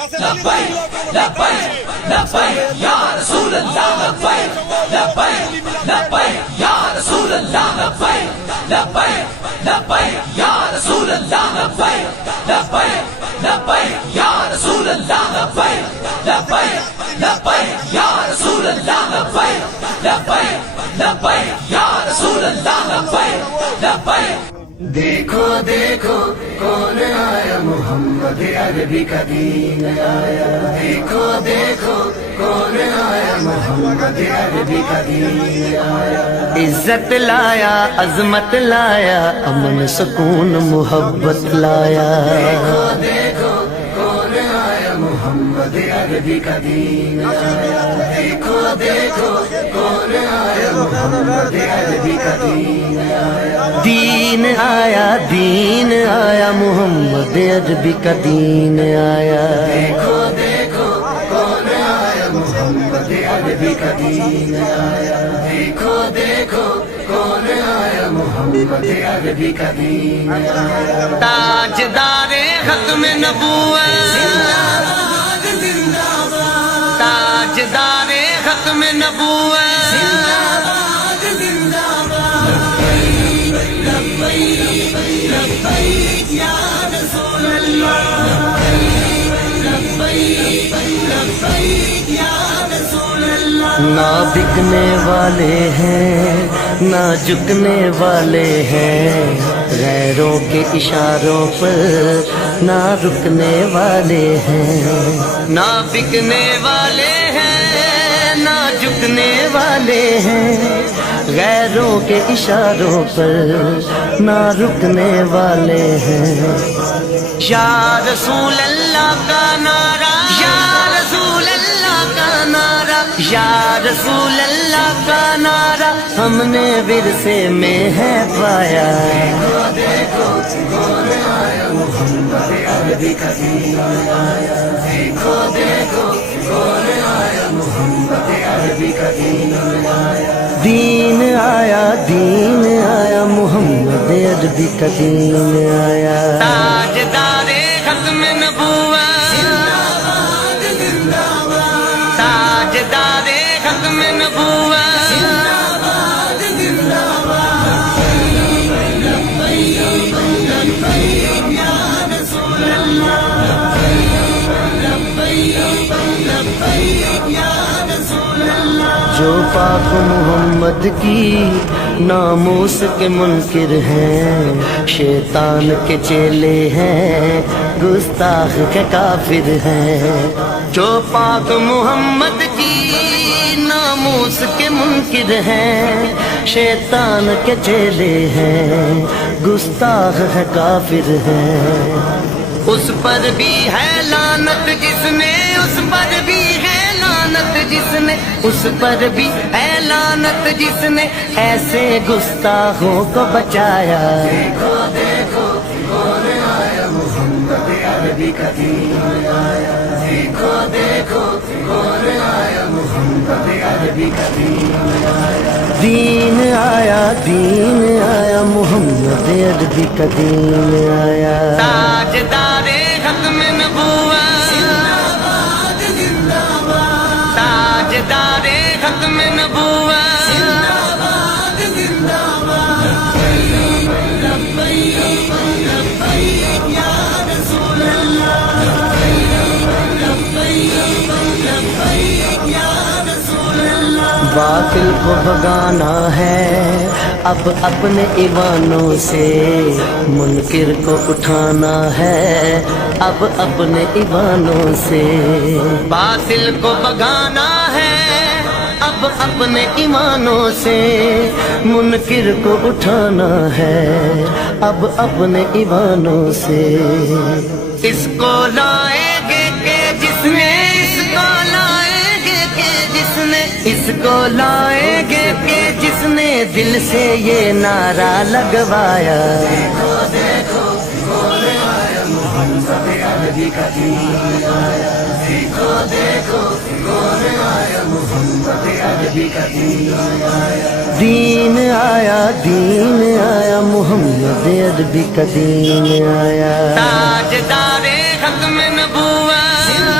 लब्बैक लब्बैक लब्बैक या रसूल अल्लाह लब्बैक लब्बैक लब्बैक या रसूल अल्लाह लब्बैक लब्बैक लब्बैक या रसूल अल्लाह लब्बैक लब्बैक लब्बैक या रसूल अल्लाह लब्बैक लब्बैक लब्बैक या रसूल अल्लाह लब्बैक लब्बैक लब्बैक या रसूल अल्लाह लब्बैक लब्बैक। देखो देखो कौन आया, मोहम्मद अरबी का दीन आया। देखो देखो कौन आया, मोहम्मद अरबी का दीन आया। इज्जत लाया, अजमत लाया, अमन सुकून मोहब्बत लाया। देखो देखो कौन आया, मोहम्मद अरबी का दीन आया। देखो देखो कौन आया, मोहम्मद अरबी का दीन आया। दीन आया, दीन आया, मोहम्मद अरबी का दीन आया। देखो देखो कौन आया, मोहम्मद अरबी का दीन आया। देखो देखो कौन आया, मोहम्मद अरबी का दीन आया। ताजदारे खत्म नबूवत, ताजदारे खत्म नबूवत, ना बिकने वाले हैं ना झुकने वाले हैं, गैरों के इशारों पर ना रुकने वाले हैं। ना बिकने वाले हैं ना झुकने वाले हैं, गैरों के इशारों पर ना रुकने वाले हैं। या रसूल अल्लाह का नारा, या रसूल अल्लाह का नारा, या रसूल अल्लाह का नारा हमने विरसे में है पाया। देखो देखो कौन आया, मोहम्मद अरबी का दीन आया। देखो देखो कौन आया, मोहम्मद अरबी का दीन आया। दीन आया, दीन आया, मोहम्मद अरबी का दीन आया। ताजदारे खत्म नबूवत, ताजदारे खत्म नबूवत, जो पाक मोहम्मद की नामूस के मुनकिर हैं, शैतान के चेले हैं, गुस्ताख के काफिर हैं। जो पाक मोहम्मद की नामूस के मुनकिर हैं, शैतान के चेले हैं, गुस्ताख है काफिर हैं। उस पर भी है लानत जिसने, उस पर भी है लानत जिसने, उस पर भी है लानत जिसने ऐसे गुस्ताखों को बचाया। देखो देखो कौन आया, मोहम्मद अरबी का दीन आया। देखो देखो कौन आया, मोहम्मद अरबी का दीन आया। दीन आया, दीन आया, मोहम्मद अरबी का दीन आया। ताजदारे खत्म नबूवत, ताजदारे खत्म नबूवत, बातिल को भगाना है अब अपने ईमानों से, मुनकिर को उठाना है अब अपने ईमानों से। बातिल को भगाना है अब अपने ईमानों से, मुनकिर को उठाना है अब अपने ईमानों से। इसको लाएंगे के जिसने, इसको लाएंगे के जिसने, इसको लाएंगे के जिसने दिल से ये नारा लगवाया। देखो देखो कौन आया, मोहम्मद अरबी का दीन आया। देखो देखो कौन आया, मोहम्मद अरबी का दीन आया। दीन आया, दीन आया, मोहम्मद अरबी का दीन आया। ताजदारे खत्म नबूवत,